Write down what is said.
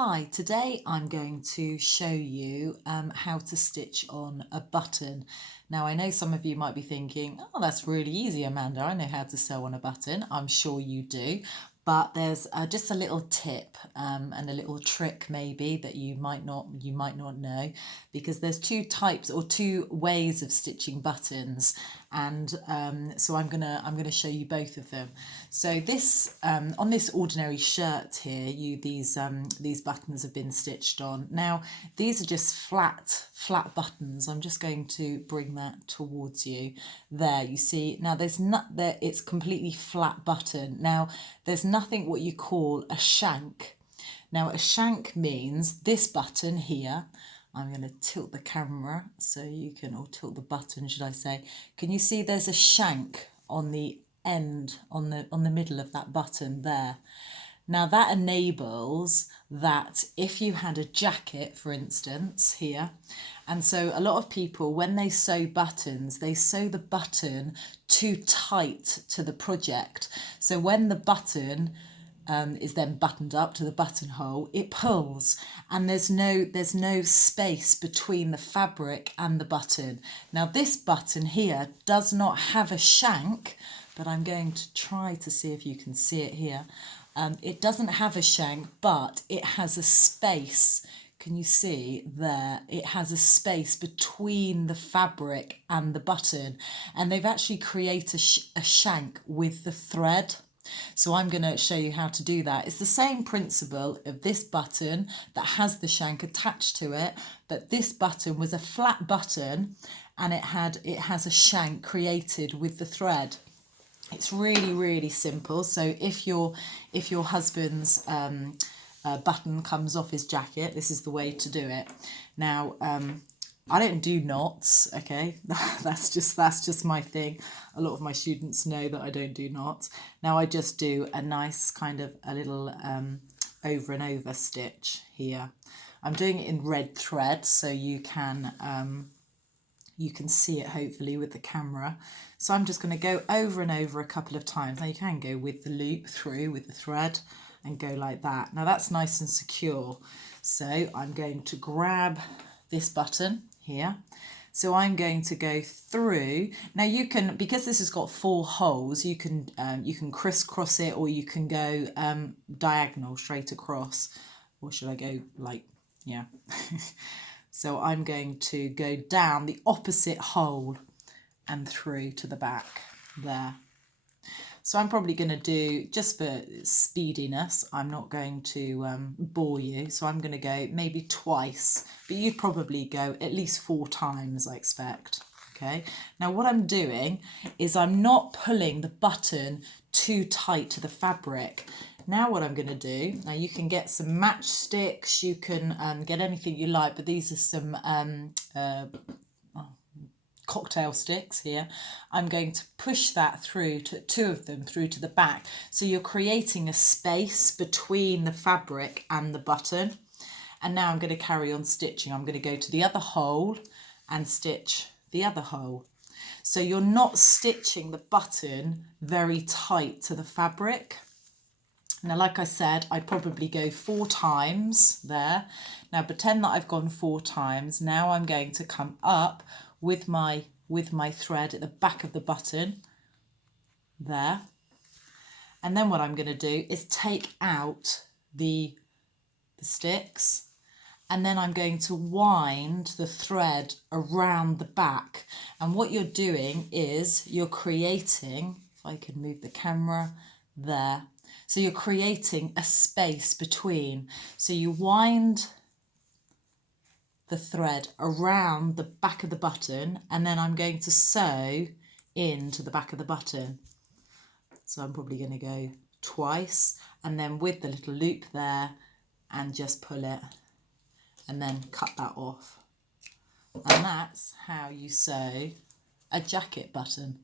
Hi, today I'm going to show you how to stitch on a button. Now I know some of you might be thinking, oh, that's really easy, Amanda, I know how to sew on a button. I'm sure you do, but there's just a little tip and a little trick maybe that you might not know, because there's two types or two ways of stitching buttons, and so I'm gonna show you both of them. So this on this ordinary shirt here, these buttons have been stitched on. Now these are just flat buttons. I'm just going to bring that towards you. There, you see, now there's not there, it's completely flat button. Now there's nothing what you call a shank. Now a shank means this button here. I'm going to tilt the camera so you can, or tilt the button should I say. Can you see there's a shank on the end, on the middle of that button there? Now that enables that if you had a jacket, for instance, here, and so a lot of people, when they sew buttons, they sew the button too tight to the project. So when the button is then buttoned up to the buttonhole, it pulls, and there's no space between the fabric and the button. Now this button here does not have a shank, but I'm going to try to see if you can see it here. It doesn't have a shank, but it has a space. Can you see there? It has a space between the fabric and the button, and they've actually created a shank with the thread. So I'm going to show you how to do that. It's the same principle of this button that has the shank attached to it, but this button was a flat button and it has a shank created with the thread. It's really simple. So if your husband's button comes off his jacket, this is the way to do it. Now I don't do knots, okay? that's just my thing. A lot of my students know that I don't do knots. Now I just do a nice kind of a little over and over stitch here. I'm doing it in red thread, so you can see it hopefully with the camera. So I'm just going to go over and over a couple of times. Now you can go with the loop through with the thread and go like that. Now that's nice and secure. So I'm going to grab this button here. So I'm going to go through. Now you can, because this has got 4 holes, you can crisscross it, or you can go diagonal straight across. Or should I go like, yeah. So I'm going to go down the opposite hole and through to the back there. So I'm probably going to do, just for speediness, I'm not going to bore you. So I'm going to go maybe twice, but you'd probably go at least 4 times, I expect. Okay. Now what I'm doing is I'm not pulling the button too tight to the fabric. Now what I'm going to do, now you can get some matchsticks, you can get anything you like, but these are some cocktail sticks here. I'm going to push that through to 2 of them through to the back. So you're creating a space between the fabric and the button. And now I'm going to carry on stitching. I'm going to go to the other hole and stitch the other hole. So you're not stitching the button very tight to the fabric. Now, like I said, I'd probably go 4 times there. Now pretend that I've gone 4 times. Now I'm going to come up with my thread at the back of the button there. And then what I'm going to do is take out the sticks, and then I'm going to wind the thread around the back. And what you're doing is you're creating, if I can move the camera there, so you're creating a space between. So you wind the thread around the back of the button, and then I'm going to sew into the back of the button. So I'm probably going to go twice, and then with the little loop there, and just pull it and then cut that off. And that's how you sew a jacket button.